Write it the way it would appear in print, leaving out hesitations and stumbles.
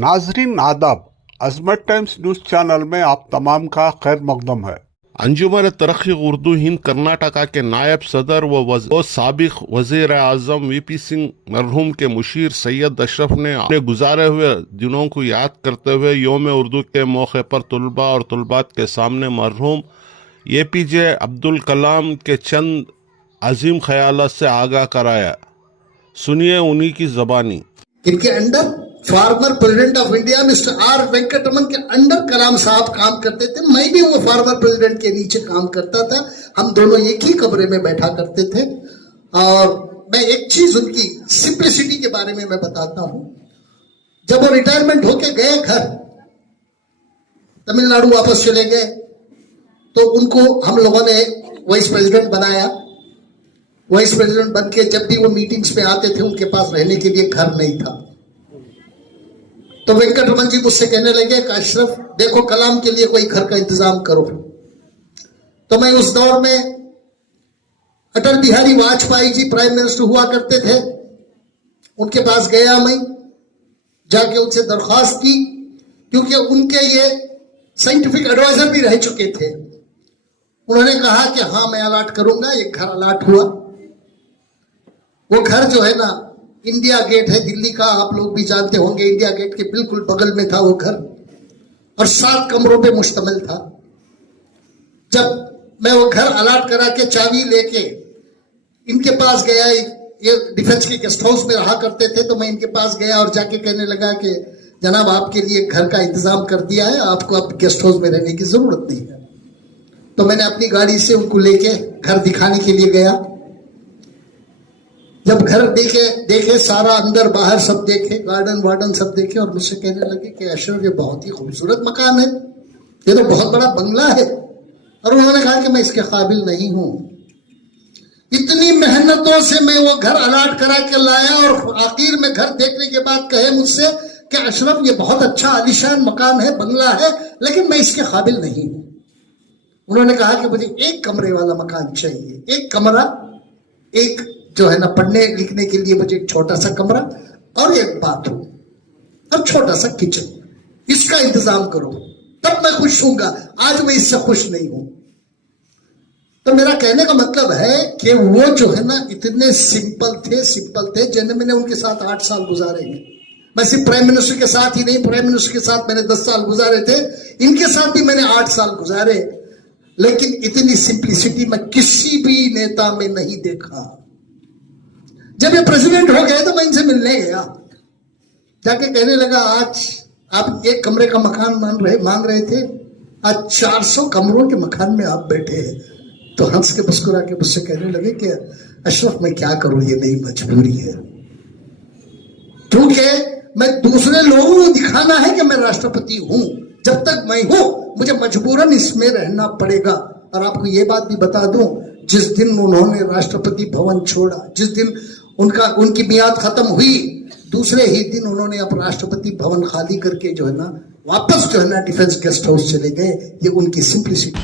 नाजरीन आदाब, अजमत times news channel में आप तमाम का खैर मकदम है। अंजुमन तरक्की उर्दू हिंद कर्नाटका के नायब सदर व साबिक वज़ीर आज़म वीपी सिंह मरहूम के मुशीर सैयद अशरफ ने अपने गुजारे हुए दिनों को याद करते हुए यौम उर्दू के मौके पर तलबा और तलबात के सामने मरहूम APJ अब्दुल कलाम के चंद अजीम ख्यालात से आगाह कराया। सुनिए उन्हीं की ज़बानी। इनके under former president of India mister R Venkataraman के अंडर कलाम साहब काम करते थे। मैं भी वो फॉर्मर प्रेसिडेंट के नीचे काम करता था। हम दोनों एक ही कमरे में बैठा करते थे। और मैं एक चीज उनकी सिंप्लिसिटी के बारे में मैं बताता हूं। जब वो रिटायरमेंट होके गए घर, तमिलनाडु वापस चले गए, तो उनको हम लोगों ने वाइस प्रेसिडेंट बनाया। वाइस प्रेसिडेंट बन के जब भी वो मीटिंग्स में आते थे, उनके पास रहने के लिए घर नहीं था। तो वेंकटरमन जी मुझसे कहने लगे कि अशरफ देखो, कलाम के लिए कोई घर का इंतजाम करो। तो मैं उस दौर में अटल बिहारी वाजपेयी जी प्राइम मिनिस्टर हुआ करते थे, उनके पास गया। मैं जाके उनसे दरख्वास्त की, क्योंकि उनके ये साइंटिफिक एडवाइजर भी रह चुके थे। उन्होंने कहा कि हाँ मैं अलाट करूंगा। एक घर अलाट हुआ। वो घर जो है ना, इंडिया गेट है दिल्ली का, आप लोग भी जानते होंगे। इंडिया गेट के बिल्कुल बगल में था वो घर, और 7 कमरों पे मुश्तमिल था। जब मैं वो घर अलाट करा के चाबी लेके इनके पास गया, ये डिफेंस के गेस्ट हाउस में रहा करते थे, तो मैं इनके पास गया और जाके कहने लगा कि जनाब आपके लिए घर का इंतजाम कर दिया है, आपको अब गेस्ट हाउस में रहने की जरूरत नहीं है। तो मैंने अपनी गाड़ी से उनको लेके घर दिखाने के लिए गया। जब घर देखे सारा अंदर बाहर सब देखे, गार्डन वार्डन सब देखे, और मुझसे कहने लगे कि अशरफ ये बहुत ही खूबसूरत मकान है, ये तो बहुत बड़ा बंगला है। और उन्होंने कहा कि मैं इसके काबिल नहीं हूं। इतनी मेहनतों से मैं वो घर अलाट करा के लाया, और आखिर में घर देखने के बाद कहे मुझसे कि अशरफ ये बहुत अच्छा आलीशान मकान है, बंगला है, लेकिन मैं इसके काबिल नहीं हूं। उन्होंने कहा कि मुझे एक कमरे वाला मकान चाहिए, एक कमरा, एक जो है ना पढ़ने लिखने के लिए मुझे एक छोटा सा कमरा और एक बाथरूम और छोटा सा किचन, इसका इंतजाम करो, तब मैं खुश हूंगा। आज मैं इससे खुश नहीं हूं। तो मेरा कहने का मतलब है कि वो जो है ना इतने सिंपल थे। जैसे मैंने उनके साथ 8 साल गुजारे हैं। मैं सिर्फ प्राइम मिनिस्टर के साथ ही नहीं, प्राइम मिनिस्टर के साथ मैंने 10 साल गुजारे थे, इनके साथ भी मैंने 8 साल गुजारे। लेकिन इतनी सिंप्लिसिटी मैं किसी भी नेता में नहीं देखा। जब ये प्रेसिडेंट हो गए तो मैं इनसे मिलने गया, जाके कहने लगा आज आप एक कमरे का मकान मांग रहे थे, आज 400 कमरों के मकान में आप बैठे हैं। तो हंस के मुस्कुरा के मुझसे कहने लगे कि अशरफ मैं क्या करूं, ये मेरी मजबूरी है, क्योंकि मैं दूसरे लोगों को दिखाना है कि मैं राष्ट्रपति हूं। जब तक मैं हूं मुझे मजबूरन इसमें रहना पड़ेगा। और आपको ये बात भी बता दूं, जिस दिन उन्होंने राष्ट्रपति भवन छोड़ा, जिस दिन उनकी मियाद खत्म हुई, दूसरे ही दिन उन्होंने अब राष्ट्रपति भवन खाली करके जो है ना वापस जो है ना डिफेंस गेस्ट हाउस चले गए। ये उनकी सिंप्लिसिटी।